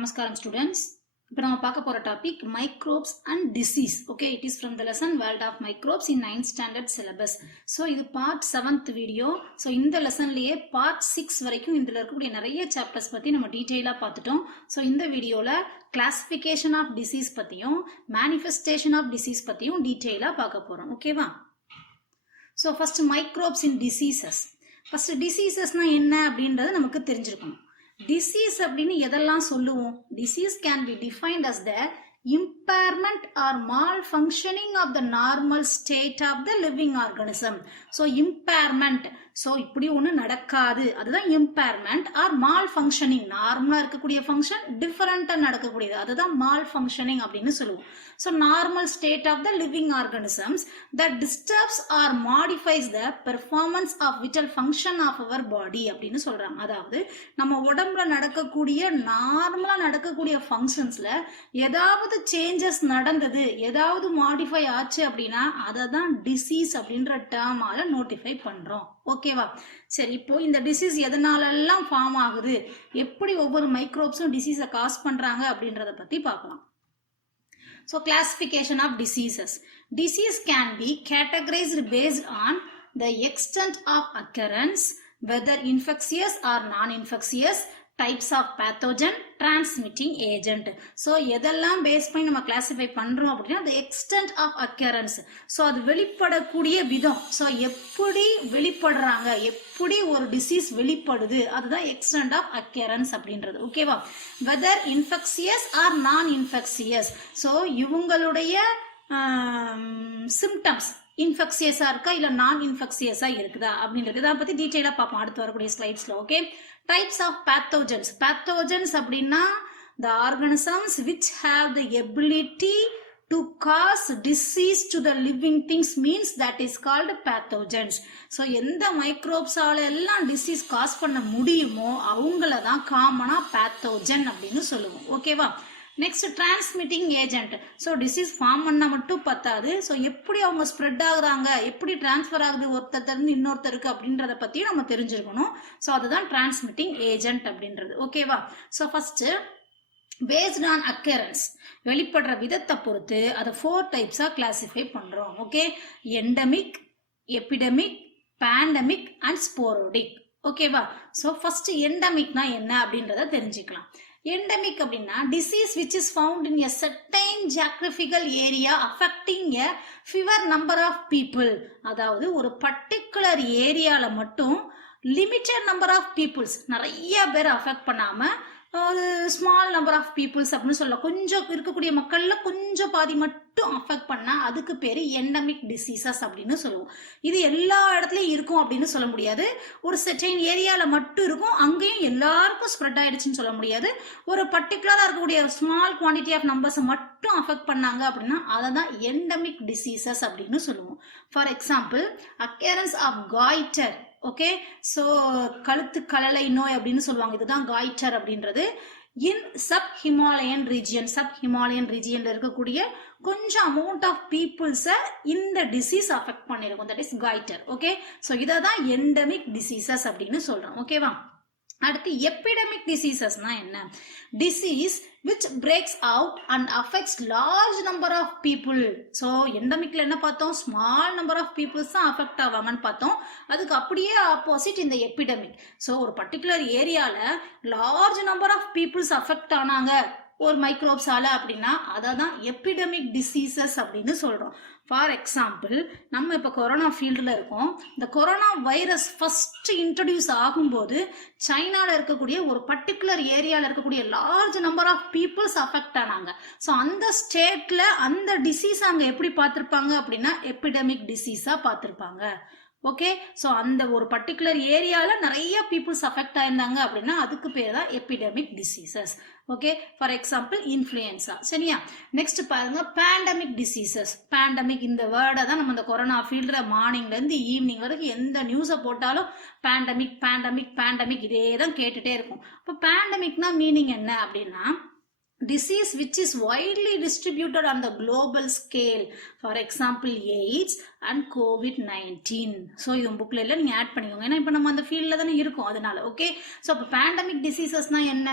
Namaskaram students. இப்போ நம்ம பார்க்க போற topic microbes and disease. Okay, it is from the lesson World of Microbes in 9th standard syllabus. So இது part 7th video. So இந்த லெசன்லயே part 6 வரைக்கும் இதுல இருக்கக்கூடிய நிறைய chapters பத்தி நம்ம டீடைலா பார்த்துட்டோம். So இந்த வீடியோல classification of disease பத்தியும் manifestation of disease பத்தியும் டீடைலா பார்க்க போறோம். ஓகேவா? So first microbes in diseases. First diseasesனா என்ன அப்படின்றது நமக்கு தெரிஞ்சிருக்கணும். Disease அப்படினு எதெல்லாம் சொல்லுவோம்? Disease can be defined as the impairment or malfunctioning of the normal state of the living organism. So impairment. So இப்படி ஒண்ணு நடக்காது. அதுதான் impairment or malfunctioning. நார்மலா இருக்கக்கூடிய function different நடக்கக்கூடியது. அதுதான் malfunctioning அப்படினு சொல்லுவோம். So normal state of the living organisms that disturbs or modifies the performance of vital function of our body அப்படினு சொல்றாங்க. அதாவது நம்ம உடம்புல நடக்கக்கூடிய நார்மலா நடக்கக்கூடிய functionsல ஏதாவது சேஞ்சஸ் நடந்தது, ஏதாவது மாடிஃபை ஆச்சு அப்படின்னா அதை தான் டிசீஸ் அப்படின்ற டேர்மால நோட்டிஃபை பண்றோம். ஓகேவா? சரி, இப்போ இந்த டிசீஸ் எதனாலெல்லாம் ஃபார்ம் ஆகுது, எப்படி ஒவ்வொரு மைக்ரோப்ஸும் டிசீஸை காஸ் பண்றாங்க அப்படின்றத பத்தி பார்க்கலாம். So classification of diseases. Disease can be categorized based on the extent of occurrence, whether infectious or non-infectious, types of pathogen, transmitting agent. So எதெல்லாம் பேஸ் பண்ணி நம்ம கிளாசிஃபை பண்றோம் அப்படின்னா the extent of occurrence. So அது வெளிப்படக்கூடிய விதம். So எப்படி வெளிப்படுறாங்க, எப்படி ஒரு டிசீஸ் வெளிப்படுது, அதுதான் extent of occurrence அப்படின்றது. ஓகேவா? whether infectious or non-infectious. So இவங்களுடைய symptoms இன்ஃபெக்சியஸா இருக்கா இல்ல நான் இன்ஃபெக்சியஸா இருக்குதா அப்படின்றது இதை பத்தி டீடைலா பார்ப்போம் அடுத்து வரக்கூடிய ஸ்லைட்ஸ்ல. Okay, types of pathogens. Pathogens அப்படின்னா the organisms which have the ability to cause disease to the living things means that is called pathogens. So எந்த மைக்ரோப்ஸால எல்லாம் டிசீஸ் காஸ் பண்ண முடியுமோ அவங்கள தான் காமனா பேத்தோஜன் அப்படின்னு சொல்லுவோம். ஓகேவா? Next transmitting agent. So disease form பண்ண மட்டும் பத்தாது, ஸோ எப்படி அவங்க ஸ்ப்ரெட் ஆகுறாங்க, எப்படி டிரான்ஸ்ஃபர் ஆகுது ஒருத்தருந்து இன்னொருத்தருக்கு அப்படின்றத பத்தியும் நம்ம தெரிஞ்சிருக்கணும். ஸோ அதுதான் டிரான்ஸ்மிட்டிங் ஏஜென்ட் அப்படின்றது. ஓகேவா? So first based on occurrence, வெளிப்படுற விதத்தை பொறுத்து அதை 4 டைப்ஸா கிளாசிஃபை பண்றோம். Okay, endemic, epidemic, pandemic and sporadic. ஓகேவா? ஸோ ஃபர்ஸ்ட் எண்டமிக்னா என்ன அப்படின்றத தெரிஞ்சுக்கலாம். Endemic அப்படின்னா disease which is found in a certain geographical area affecting a fewer number of people. அதாவது ஒரு பர்டிகுலர் ஏரியால மட்டும் லிமிட்டட் நம்பர் ஆஃப் பீப்புள்ஸ், நிறைய பேர் அஃபெக்ட் பண்ணாம ஒரு ஸ்மால் நம்பர் ஆஃப் பீப்புள்ஸ் அப்படின்னு சொல்லலாம். கொஞ்சம் இருக்கக்கூடிய மக்கள்ல கொஞ்சம் பாதி மட்டும் அஃபெக்ட் பண்ணா அதுக்கு பேரு எண்டமிக் டிசீசஸ் அப்படின்னு சொல்லுவோம். இது எல்லா இடத்துலயும் இருக்கும் அப்படின்னு சொல்ல முடியாது. ஒரு செர்டைன் ஏரியால மட்டும் இருக்கும், அங்கேயும் எல்லாருக்கும் ஸ்ப்ரெட் ஆயிடுச்சுன்னு சொல்ல முடியாது. ஒரு பர்டிகுலரா இருக்கக்கூடிய ஸ்மால் குவான்டிட்டி ஆஃப் நம்பர்ஸ் மட்டும் அஃபெக்ட் பண்ணாங்க அப்படின்னா அதை தான் எண்டமிக் டிசீசஸ் அப்படின்னு சொல்லுவோம். For example, occurrence of goitre. Okay, so கழுத்து கலலை நோய் அப்படின்னு சொல்லுவாங்க, இதுதான் காய்டர் அப்படின்றது. இன் சப் ஹிமாலயன் ரீஜியன்ல இருக்கக்கூடிய கொஞ்சம் அமௌண்ட் ஆஃப் பீப்புள்ஸை இந்த டிசீஸ் அஃபெக்ட் பண்ணிருக்கும், that is goitre. Okay, so இதை தான் எண்டமிக் டிசீசஸ் அப்படின்னு சொல்றோம். ஓகேவா? அடுத்து எபிடமிக் டிசீசஸ்னா என்ன? Disease which breaks out and affects large number of people. So எண்டமிக்ல என்ன பார்த்தோம்? ஸ்மால் நம்பர் ஆஃப் பீப்புள்ஸ் தான் அஃபெக்ட் ஆவாங்கன்னு பார்த்தோம். அதுக்கு அப்படியே ஆப்போசிட் இந்த எபிடமிக். ஸோ ஒரு பர்டிகுலர் ஏரியால large number of peoples affect ஆனாங்க ஒரு மைக்ரோப்ஸால அப்படின்னா அதை தான் எபிடமிக் டிசீசஸ் அப்படின்னு சொல்றோம். ஃபார் எக்ஸாம்பிள், நம்ம இப்போ கொரோனா ஃபீல்டில் இருக்கோம். இந்த கொரோனா வைரஸ் ஃபர்ஸ்ட் இன்ட்ரடியூஸ் ஆகும்போது சைனால இருக்கக்கூடிய ஒரு பர்டிகுலர் ஏரியால இருக்கக்கூடிய large number of peoples affect ஆனாங்க. ஸோ அந்த ஸ்டேட்ல அந்த டிசீஸ் அங்கே எப்படி பார்த்துருப்பாங்க அப்படின்னா எபிடமிக் டிசீஸா பார்த்துருப்பாங்க. ஓகே, ஸோ அந்த ஒரு பர்டிகுலர் ஏரியால நிறைய பீப்புள்ஸ் அஃபெக்ட் ஆயிருந்தாங்க அப்படின்னா அதுக்கு பேர் தான் epidemic diseases. Okay, for example influenza. சரியா? நெக்ஸ்ட் பாருங்க, பேண்டமிக் டிசீசஸ். பேண்டமிக் இந்த வேர்டை தான் நம்ம இந்த கொரோனா ஃபீல்டில் மார்னிங்ல இருந்து ஈவினிங் வரைக்கும் எந்த நியூஸை போட்டாலும் பேண்டமிக் பேண்டமிக் பேண்டமிக் இதே தான் கேட்டுட்டே இருக்கும். இப்போ பேண்டமிக்னா மீனிங் என்ன அப்படின்னா disease which is widely distributed on the global scale, for example AIDS and COVID-19. So இது புக்கில் இல்லை, நீங்கள் ஆட் பண்ணிக்கோங்க, ஏன்னா இப்போ நம்ம அந்த ஃபீல்டில் தானே இருக்கோம், அதனால. ஓகே, ஸோ இப்போ பேண்டமிக் டிசீசஸ்னால் என்ன?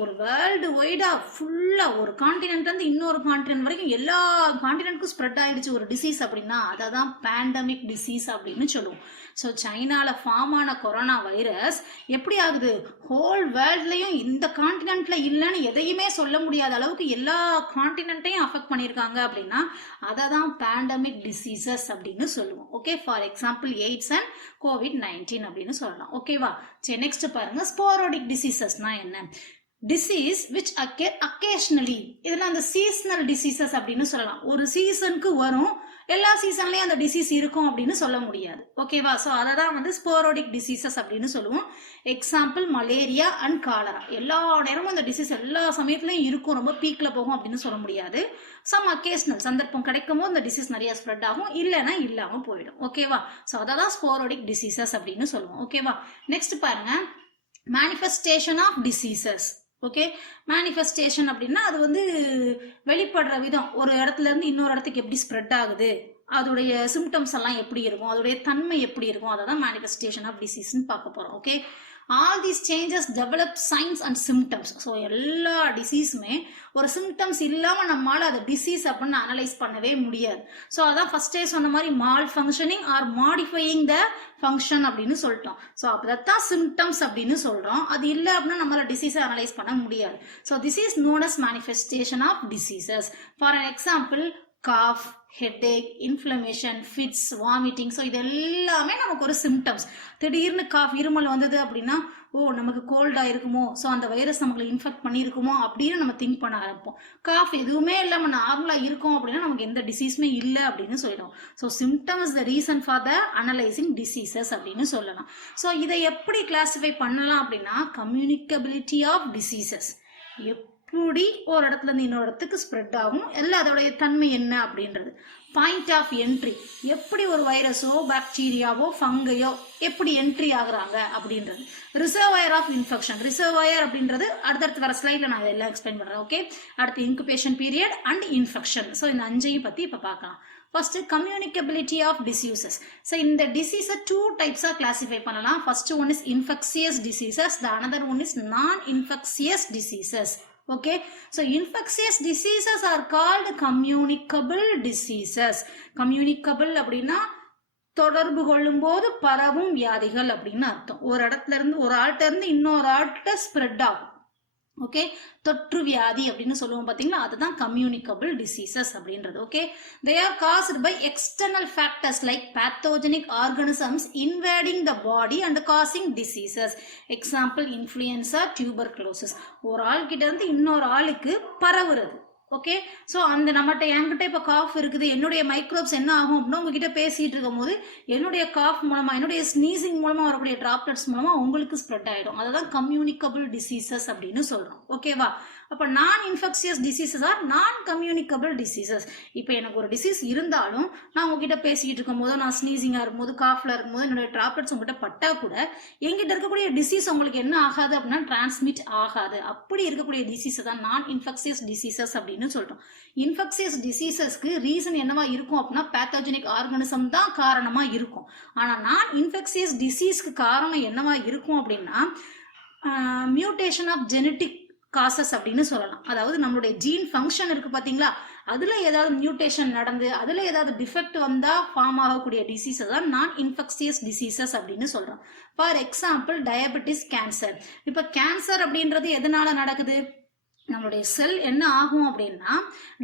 ஒரு வேர்ல்டு வைடாக ஃபுல்லாக ஒரு கான்டினென்ட்லேருந்து இன்னொரு கான்டினென்ட் வரைக்கும் எல்லா கான்டினென்ட்க்கும் ஸ்ப்ரெட் ஆகிடுச்சு ஒரு டிசீஸ் அப்படின்னா அதை தான் பேண்டமிக் டிசீஸ் அப்படின்னு சொல்லுவோம். ஸோ சைனாவில் ஃபார்ம் ஆன கொரோனா வைரஸ் எப்படி ஆகுது? ஹோல் வேர்ல்ட்லையும் இந்த கான்டினென்ட்ல இல்லைன்னு எதையுமே சொல்ல முடியாத அளவுக்கு எல்லா கான்டினென்ட்டையும் அஃபெக்ட் பண்ணியிருக்காங்க அப்படின்னா அதை தான் பேண்டமிக் டிசீசஸ் அப்படின்னு சொல்லுவோம். Okay, for example AIDS and COVID-19 அப்படின்னு சொல்லலாம். ஓகேவா? சரி, நெக்ஸ்ட் பாருங்க, ஸ்போரோடிக் டிசீசஸ்னா என்ன? டிசீஸ் விச் அக்கேஷனலி, இதெல்லாம் அந்த சீசனல் டிசீசஸ் அப்படின்னு சொல்லலாம். ஒரு சீசனுக்கு வரும், எல்லா சீசன்லயும் அந்த டிசீஸ் இருக்கும் அப்படின்னு சொல்ல முடியாது. ஓகேவா? ஸோ அதை தான் வந்து ஸ்போரோடிக் டிசீசஸ் அப்படின்னு சொல்லுவோம். Example malaria and cholera. எல்லா நேரமும் அந்த டிசீஸ் எல்லா சமயத்துலையும் இருக்கும், ரொம்ப பீக்கில் போகும் அப்படின்னு சொல்ல முடியாது. சம் அக்கேஷனல், சந்தர்ப்பம் கிடைக்கும் போது அந்த டிசீஸ் நிறைய ஸ்ப்ரெட் ஆகும், இல்லைன்னா இல்லாமல் போயிடும். ஓகேவா? ஸோ அதை தான் ஸ்போரோடிக் டிசீசஸ் அப்படின்னு சொல்லுவோம். ஓகேவா? நெக்ஸ்ட் பாருங்க, manifestation of diseases. Okay, manifestation அப்படின்னா அது வந்து வெளிப்படுற விதம், ஒரு இடத்துல இருந்து இன்னொரு இடத்துக்கு எப்படி ஸ்ப்ரெட் ஆகுது, அதோடைய சிம்டம்ஸ் எல்லாம் எப்படி இருக்கும், அதோடைய தன்மை எப்படி இருக்கும், அதை தான் மேனிஃபெஸ்டேஷன் ஆஃப் டிசீஸ்ன்னு பார்க்க போகிறோம். Okay, all these changes develop science and symptoms. So எல்லா டிசீஸுமே ஒரு சிம்டம்ஸ் இல்லாமல் நம்மளால் அதை டிசீஸ் அப்படின்னு அனலைஸ் பண்ணவே முடியாது. ஸோ அதான் ஃபர்ஸ்டே சொன்ன மாதிரி malfunctioning or modifying the function அப்படின்னு சொல்லிட்டோம். ஸோ அதைத்தான் சிம்டம்ஸ் அப்படின்னு சொல்கிறோம். அது இல்லை அப்படின்னா நம்மளால் டிசீஸை அனலைஸ் பண்ண முடியாது. So this is known as manifestation of diseases. For example cough, headache, inflammation, fits, vomiting. So இது எல்லாமே நமக்கு ஒரு சிம்டம்ஸ். திடீர்னு காஃப், இருமல் வந்தது அப்படின்னா ஓ நமக்கு கோல்டாக இருக்குமோ, ஸோ அந்த வைரஸ் நம்மளை இன்ஃபெக்ட் பண்ணியிருக்குமோ அப்படின்னு நம்ம திங்க் பண்ண ஆரம்பிப்போம். காஃப் எதுவுமே இல்லாமல் நார்மலாக இருக்கும் அப்படின்னா நமக்கு எந்த டிசீஸுமே இல்லை அப்படின்னு சொல்லிடும். So symptom is the reason for the analysing diseases அப்படின்னு சொல்லலாம். ஸோ இதை எப்படி கிளாஸிஃபை பண்ணலாம் அப்படின்னா கம்யூனிகபிலிட்டி ஆஃப் டிசீசஸ், எப்படி ஒரு இடத்துல இருந்து இன்னொரு இடத்துக்கு ஸ்ப்ரெட் ஆகும், எல்லாம் அதோடைய தன்மை என்ன அப்படின்றது. பாயிண்ட் ஆஃப் என்ட்ரி, எப்படி ஒரு வைரஸோ பாக்டீரியாவோ ஃபங்கையோ எப்படி என்ட்ரி ஆகுறாங்க அப்படின்றது. ரிசர்வாயர் ஆஃப் இன்ஃபெக்ஷன், ரிசர்வாயர் அப்படின்றது அடுத்தடுத்து வர ஸ்லைடில் நான் இதெல்லாம் எக்ஸ்பிளைன் பண்ணுறேன். ஓகே, அடுத்து incubation period and infection. So இந்த அஞ்சையும் பற்றி இப்போ பார்க்கலாம். First communicability of diseases. So இந்த டிசீஸை 2 டைப்ஸாக கிளாஸிஃபை பண்ணலாம். First one is infectious diseases, the another one is non infectious diseases. Okay, so infectious diseases are called communicable diseases. Communicable அப்படின்னா தொடர்பு கொள்ளும் போது பரவும் வியாதிகள் அப்படின்னு அர்த்தம். ஒரு இடத்துல இருந்து ஒரு ஆள்கிட்ட இருந்து இன்னொரு ஆள்கிட்ட ஸ்ப்ரெட் ஆகும். ஓகே, தொற்று வியாதி அப்படின்னு சொல்லுவோம் பார்த்தீங்களா, அதுதான் கம்யூனிகபிள் டிசீசஸ் அப்படின்றது. Okay, they are caused by external factors like pathogenic organisms invading the body and causing diseases. Example influenza, tuberculosis. ஒரு ஆள் கிட்ட இருந்து இன்னொரு ஆளுக்கு பரவுறது. ஓகே, ஸோ அந்த என்கிட்ட இப்போ காஃப் இருக்குது, என்னுடைய மைக்ரோப்ஸ் என்ன ஆகும் அப்படின்னா உங்ககிட்ட பேசிட்டு இருக்கும் போது என்னுடைய காஃப் மூலமா, என்னுடைய ஸ்னீசிங் மூலமா வரக்கூடிய டிராப்லெட்ஸ் மூலமா உங்களுக்கு ஸ்ப்ரெட் ஆயிடும். அதுதான் கம்யூனிகபிள் டிசீசஸ் அப்படின்னு சொல்றோம். ஓகேவா? அப்போ non infectious diseases are non communicable diseases. இப்போ எனக்கு ஒரு டிசீஸ் இருந்தாலும் நான் உங்ககிட்ட பேசிக்கிட்டு இருக்கும் போது, நான் ஸ்னீசிங்காக இருக்கும்போது, காஃப்ல இருக்கும்போது என்னுடைய டிராப்லெட்ஸ் உங்ககிட்ட பட்டா கூட எங்கிட்ட இருக்கக்கூடிய டிசீஸ் உங்களுக்கு என்ன ஆகாது அப்படின்னா டிரான்ஸ்மிட் ஆகாது. அப்படி இருக்கக்கூடிய டிசீஸ் தான் நான் இன்ஃபெக்சியஸ் டிசீசஸ் அப்படின்னு சொல்றோம். இன்ஃபெக்சியஸ் டிசீசஸ்க்கு ரீசன் என்னவா இருக்கும் அப்படின்னா பேத்தோஜெனிக் ஆர்கானிசம் தான் காரணமா இருக்கும். ஆனா நான் இன்ஃபெக்சியஸ் டிசீஸ்க்கு காரணம் என்னவா இருக்கும் அப்படின்னா மியூட்டேஷன் ஆஃப் ஜெனட்டிக் காசஸ் அப்படின்னு சொல்லலாம். அதாவது நம்மளுடைய ஜீன் ஃபங்க்ஷன் இருக்கு பாத்தீங்களா, அதுல ஏதாவது மியூட்டேஷன் நடந்து அதுல ஏதாவது டிஃபெக்ட் வந்தா ஃபார்ம் ஆகக்கூடிய டிசீஸஸ் தான் நான் இன்ஃபெக்சியஸ் டிசீசஸ் அப்படின்னு சொல்றோம். For example diabetes, cancer. இப்ப கேன்சர் அப்படின்றது எதனால நடக்குது? நம்மளுடைய செல் என்ன ஆகும் அப்படின்னா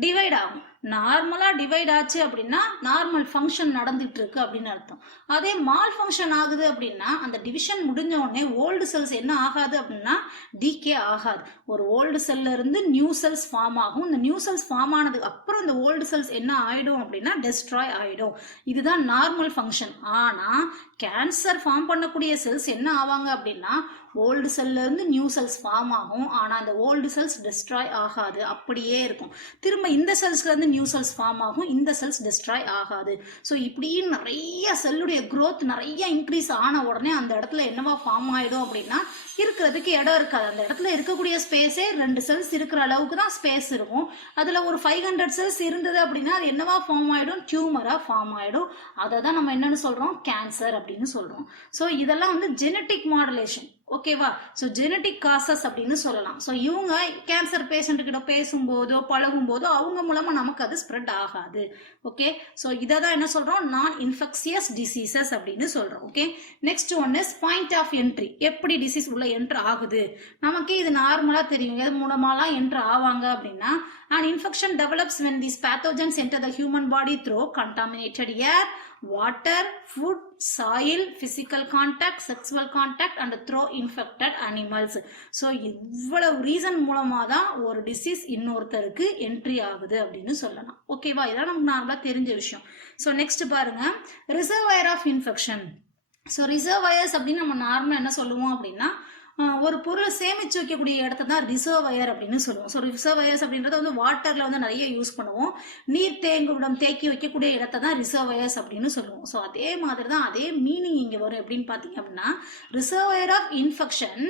டிவைட் ஆகும். நார்மலா டிவைட் ஆச்சு அப்படின்னா நார்மல் ஃபங்க்ஷன் நடந்துட்டு இருக்கு அப்படின்னு அர்த்தம். அதே மால் ஃபங்க்ஷன் ஆகுது அப்படின்னா அந்த டிவிஷன் முடிஞ்ச உடனே ஓல்டு செல்ஸ் என்ன ஆகாது அப்படின்னா டீகே ஆகாது. ஒரு ஓல்டு செல்ல இருந்து நியூ செல்ஸ் ஃபார்ம் ஆகும். இந்த நியூ செல்ஸ் ஃபார்ம் ஆனதுக்கு அப்புறம் இந்த ஓல்டு செல்ஸ் என்ன ஆயிடும் அப்படின்னா டெஸ்ட்ராய் ஆயிடும். இதுதான் நார்மல் ஃபங்க்ஷன். ஆனா கேன்சர் ஃபார்ம் பண்ணக்கூடிய செல்ஸ் என்ன ஆவாங்க அப்படின்னா ஓல்டு செல்ல இருந்து நியூ செல்ஸ் ஃபார்ம் ஆகும். ஆனா அந்த ஓல்டு செல்ஸ் டெஸ்ட்ராய் ஆகாது, அப்படியே இருக்கும். திரும்ப இந்த செல்ஸ்ல இருந்து நியூ செல்ஸ் ஃபார்ம் ஆகும், இந்த செல்ஸ் டிஸ்ட்ராய் ஆகாது. ஸோ இப்படி நிறைய செல்லுடைய growth நிறைய இன்க்ரீஸ் ஆன உடனே அந்த இடத்துல என்னவா ஃபார்ம் ஆயிடும் அப்படின்னா இருக்கிறதுக்கு இடம் இருக்காது. அந்த இடத்துல இருக்கக்கூடிய ஸ்பேஸே 2 செல்ஸ் இருக்கிற அளவுக்கு தான் ஸ்பேஸ் இருக்கும். அதுல ஒரு 500 செல்ஸ் இருந்தது அப்படின்னா அது என்னவா ஃபார்ம் ஆயிடும், டியூமரா ஃபார்ம் ஆயிடும். அதை தான் நம்ம என்னன்னு சொல்றோம், கேன்சர் அப்படின்னு சொல்றோம். ஸோ இதெல்லாம் வந்து ஜெனட்டிக் மாடுலேஷன். ஓகேவா? ஸோ ஜெனட்டிக் காசஸ் அப்படின்னு சொல்லலாம். ஸோ இவங்க கேன்சர் பேஷண்ட் கிட்ட பேசும்போதோ பழகும் போதோ அவங்க மூலமா நமக்கு அது ஸ்ப்ரெட் ஆகாது. ஓகே, ஸோ இதை தான் என்ன சொல்றோம், நான் இன்ஃபெக்ஷியஸ் டிசீசஸ் அப்படின்னு சொல்றோம். Okay, next one is point of entry. எப்படி டிசீஸ் உள்ள என்ட்ரு ஆகுது நமக்கு இது நார்மலா தெரியும். எது மூலமாலாம் என்ட்ரு ஆவாங்க அப்படின்னா, an infection develops when these pathogens enter the human body through contaminated air, water, food, soil, physical contact, sexual contact and through infected animals. So இவ்வளவு ரீசன் மூலமா தான் ஒரு டிசீஸ் இன்னொருத்தருக்கு என்ட்ரி ஆகுது அப்படின்னு சொல்லலாம். ஓகேவா? இதான் நமக்கு நார்மலா தெரிஞ்ச விஷயம். ஸோ நெக்ஸ்ட் பாருங்க, reservoir of infection. So reservoirs அப்படின்னு நம்ம நார்மலா என்ன சொல்லுவோம் அப்படின்னா, ஒரு பொருளை சேமிச்சு வைக்கக்கூடிய இடத்த தான் ரிசர்வயர் அப்படின்னு சொல்லுவோம். ஸோ ரிசர்வயர்ஸ் அப்படின்றத வந்து வாட்டர்ல வந்து நிறைய யூஸ் பண்ணுவோம். நீர் தேங்குவிடம் தேக்கி வைக்கக்கூடிய இடத்த தான் ரிசர்வயர்ஸ் அப்படின்னு சொல்லுவோம். ஸோ அதே மாதிரி தான் அதே மீனிங் இங்கே வரும். எப்படின்னு பார்த்தீங்க அப்படின்னா, reservoir of infection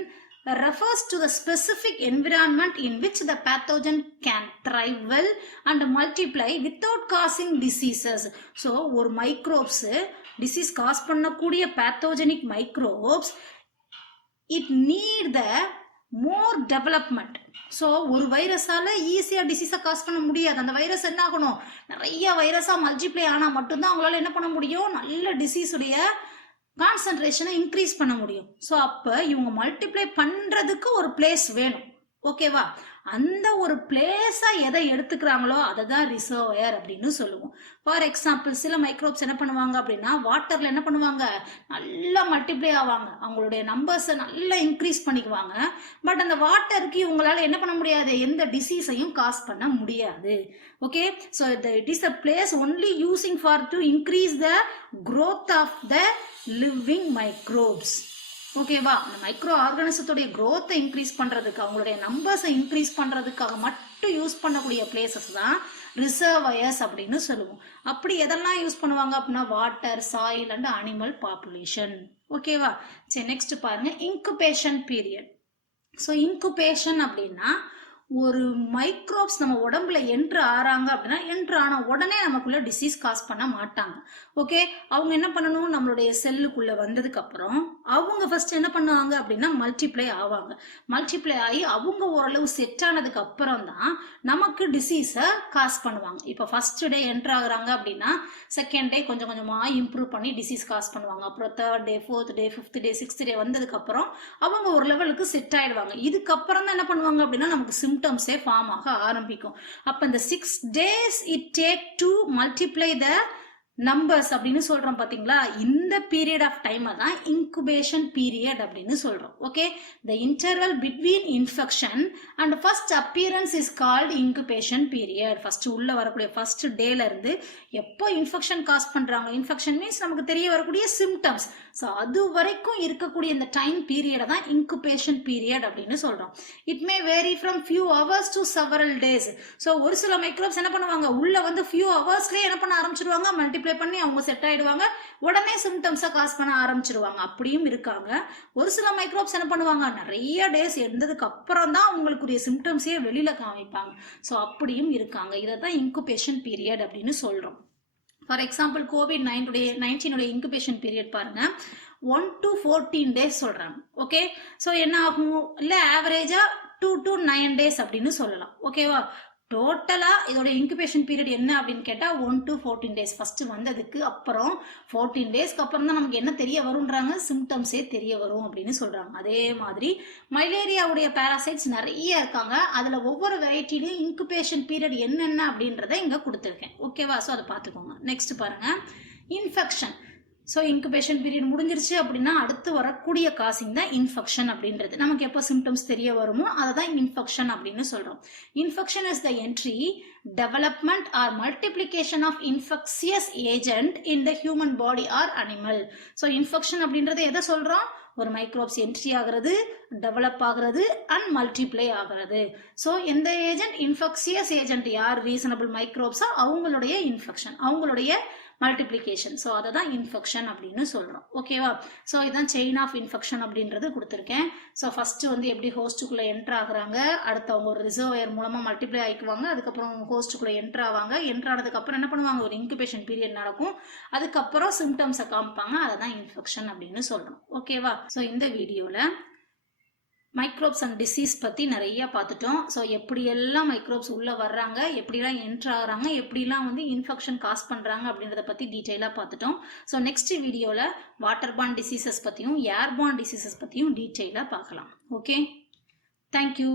refers to the specific environment in which the pathogen can thrive well and multiply without causing diseases. So ஒரு மைக்ரோப்ஸ் டிசீஸ் காஸ் பண்ணக்கூடிய pathogenic microbes it need the more development. So ஒரு வைரஸால ஈஸியாக டிசீஸை cos பண்ண முடியாது. அந்த virus என்ன ஆகணும், நிறைய வைரஸாக மல்டிப்ளை ஆனால் மட்டும்தான் அவங்களால என்ன பண்ண முடியும், நல்ல டிசீஸுடைய கான்சன்ட்ரேஷனை இன்க்ரீஸ் பண்ண முடியும். ஸோ அப்போ இவங்க மல்டிப்ளை பண்ணுறதுக்கு ஒரு பிளேஸ் வேணும். ஓகேவா? அந்த ஒரு பிளேஸா எதை எடுத்துக்கிறாங்களோ அதை தான் ரிசர்வயர் அப்படின்னு சொல்லுவோம். ஃபார் எக்ஸாம்பிள், சில மைக்ரோப்ஸ் என்ன பண்ணுவாங்க அப்படின்னா, வாட்டர்ல என்ன பண்ணுவாங்க, நல்லா மல்டிப்ளை ஆவாங்க, அவங்களுடைய நம்பர்ஸை நல்லா இன்க்ரீஸ் பண்ணிக்குவாங்க. பட் அந்த வாட்டருக்கு இவங்களால என்ன பண்ண முடியாது, எந்த டிசீஸையும் காஸ் பண்ண முடியாது. Okay, so it is a place only using for to increase the growth of the living microbes. ஓகேவா? அந்த மைக்ரோ ஆர்கானிசத்தோடைய growth-ஐ இன்க்ரீஸ் பண்றதுக்கு, அவங்களுடைய நம்பர்ஸை இன்க்ரீஸ் பண்றதுக்காக மட்டும் யூஸ் பண்ணக்கூடிய பிளேசஸ் தான் ரிசர்வயர்ஸ் அப்படின்னு சொல்லுவோம். அப்படி எதெல்லாம் யூஸ் பண்ணுவாங்க அப்படின்னா, water, soil and animal population. ஓகேவா? சரி, நெக்ஸ்ட் பாருங்க, இன்குபேஷன் பீரியட். ஸோ இன்குபேஷன் அப்படின்னா, ஒரு மைக்ரோப்ஸ் நம்ம உடம்புல என்ட்ரு ஆறாங்க அப்படின்னா, என்ட்ரு ஆன உடனே நமக்குள்ள டிசீஸ் காஸ் பண்ண மாட்டாங்க. ஓகே, அவங்க என்ன பண்ணணும், நம்மளுடைய செல்லுக்குள்ள வந்ததுக்கு அப்புறம் அவங்க ஃபர்ஸ்ட் என்ன பண்ணுவாங்க அப்படின்னா மல்டிப்ளை ஆவாங்க. மல்டிப்ளை ஆகி அவங்க ஓரளவு செட் ஆனதுக்கு அப்புறம் தான் நமக்கு டிசீஸை காஸ் பண்ணுவாங்க. இப்போ ஃபர்ஸ்ட் டே என்ட்ரு ஆகுறாங்க அப்படின்னா, செகண்ட் டே கொஞ்சம் கொஞ்சமாக இம்ப்ரூவ் பண்ணி டிசீஸ் காஸ் பண்ணுவாங்க. அப்புறம் third day, fourth day, fifth day, sixth day வந்ததுக்கு அப்புறம் அவங்க ஒரு லெவலுக்கு செட் ஆயிடுவாங்க. இதுக்கப்புறம் தான் என்ன பண்ணுவாங்க அப்படின்னா, நமக்கு சிம்டம்ஸே ஃபார்ம் ஆக ஆரம்பிக்கும். அப்போ இந்த 6 days it take to multiply the numbers அப்படின்னு சொல்றோம் பாத்தீங்களா, இந்த பீரியட் ஆஃப் டைம் தான் இன்குபேஷன் பீரியட் அப்படின்னு சொல்றோம். Okay, the interval between infection and first appearance is called incubation period. First உள்ள வரக்கூடிய ஃபர்ஸ்ட் டேல இருந்து எப்போ இன்ஃபெக்ஷன் காஸ் பண்றாங்க, இன்ஃபெக்ஷன் மீன்ஸ் நமக்கு தெரிய வரக்கூடிய சிம்டம்ஸ், ஸோ அது வரைக்கும் இருக்கக்கூடிய இந்த டைம் பீரியடை தான் இன்குபேஷன் பீரியட் அப்படின்னு சொல்றோம். It may vary from few hours to several days. So ஒரு சில மைக்ரோப்ஸ் என்ன பண்ணுவாங்க, உள்ள வந்து ஃபியூ ஹவர்ஸ்லேயே என்ன பண்ண ஆரம்பிச்சிருவாங்க, மல்டிப்ளை பண்ணி அவங்க செட் ஆயிடுவாங்க, உடனே சிம்டம்ஸை காஸ் பண்ண ஆரம்பிச்சிருவாங்க. அப்படியும் இருக்காங்க. ஒரு சில மைக்ரோப்ஸ் என்ன பண்ணுவாங்க, நிறைய டேஸ் இருந்ததுக்கு அப்புறம் தான் உங்களுக்குரிய சிம்டம்ஸே வெளியில காமிப்பாங்க. ஸோ அப்படியும் இருக்காங்க. இதை தான் இன்குபேஷன் பீரியட் அப்படின்னு சொல்றோம். For example, COVID-19 incubation period பாருங்க, 1 to 14 days சொல்றாங்க. ஓகே, ஸோ என்ன ஆகும், இல்லை ஆவரேஜா 2 to 9 days அப்படின்னு சொல்லலாம். ஓகேவா? டோட்டலா இதோட இன்குபேஷன் பீரியட் என்ன அப்படின்னு கேட்டா 1 to 14 days. ஃபர்ஸ்ட் வந்ததுக்கு அப்புறம் 14 daysக்கு அப்புறம் தான் நமக்கு என்ன தெரிய வரும்ன்றாங்க, சிம்டம்ஸே தெரிய வரும் அப்படின்னு சொல்றாங்க. அதே மாதிரி மலேரியாவுடைய பாராசைட்ஸ் நிறைய இருக்காங்க. அதுல ஒவ்வொரு வெரைட்டிலையும் இன்குபேஷன் பீரியட் என்னென்ன அப்படின்றத இங்க கொடுத்துருக்கேன். ஓகேவா? ஸோ அதை பார்த்துக்கோங்க. நெக்ஸ்ட் பாருங்க, இன்ஃபெக்ஷன். ஸோ இன்குபேஷன் பீரியட் முடிஞ்சிருச்சு அப்படின்னா அடுத்து வரக்கூடிய காசிங் தான் இன்ஃபெக்ஷன் அப்படின்றது. நமக்கு எப்போ சிம்டம்ஸ் தெரிய வருமோ அதை தான் இன்ஃபெக்ஷன் அப்படின்னு சொல்றோம். Infection is the entry, development or multiplication of infectious agent in the human body or animal. So infection அப்படின்றத எதை சொல்றோம், ஒரு மைக்ரோப்ஸ் என்ட்ரி ஆகிறது, டெவலப் ஆகிறது அண்ட் மல்டிப்ளை ஆகிறது. ஸோ எந்த ஏஜென்ட் இன்ஃபெக்சியஸ் ஏஜென்ட் யார் ரீசனபிள் மைக்ரோப்ஸோ அவங்களுடைய இன்ஃபெக்ஷன், அவங்களுடைய மல்டிப்ளிகேஷன். ஸோ அதை தான் இன்ஃபெக்ஷன் அப்படின்னு சொல்கிறோம். ஓகேவா? ஸோ இதுதான் செயின் ஆஃப் இன்ஃபெக்ஷன் அப்படின்றது கொடுத்துருக்கேன். ஸோ ஃபஸ்ட்டு வந்து எப்படி ஹோஸ்ட்டுக்குள்ளே என்ட்ரு ஆகுறாங்க, அடுத்து அவங்க ஒரு ரிசர்வயர் மூலமாக மல்டிப்ளை ஆகிக்குவாங்க, அதுக்கப்புறம் அவங்க ஹோஸ்ட்டுக்குள்ளே என்ட்ரு ஆவாங்க, என்ட்ரு ஆனதுக்கப்புறம் என்ன பண்ணுவாங்க, ஒரு இன்குபேஷன் பீரியட் நடக்கும், அதுக்கப்புறம் சிம்டம்ஸை காமிப்பாங்க, அதை தான் இன்ஃபெக்ஷன் அப்படின்னு சொல்கிறோம். ஓகேவா? ஸோ இந்த வீடியோவில் மைக்ரோப்ஸ் அண்ட் டிசீஸ் பற்றி நிறைய பார்த்துட்டோம். ஸோ எப்படியெல்லாம் மைக்ரோப்ஸ் உள்ளே வர்றாங்க, எப்படிலாம் என்ட்ரு ஆகிறாங்க, எப்படிலாம் வந்து இன்ஃபெக்ஷன் காஸ் பண்ணுறாங்க அப்படின்றத பற்றி டீட்டெயிலாக பார்த்துட்டோம். ஸோ நெக்ஸ்ட் வீடியோவில் வாட்டர்பார்ன் டிசீசஸ் பற்றியும் ஏர்பார்ன் டிசீசஸ் பற்றியும் டீட்டெயிலாக பார்க்கலாம். Okay, thank you.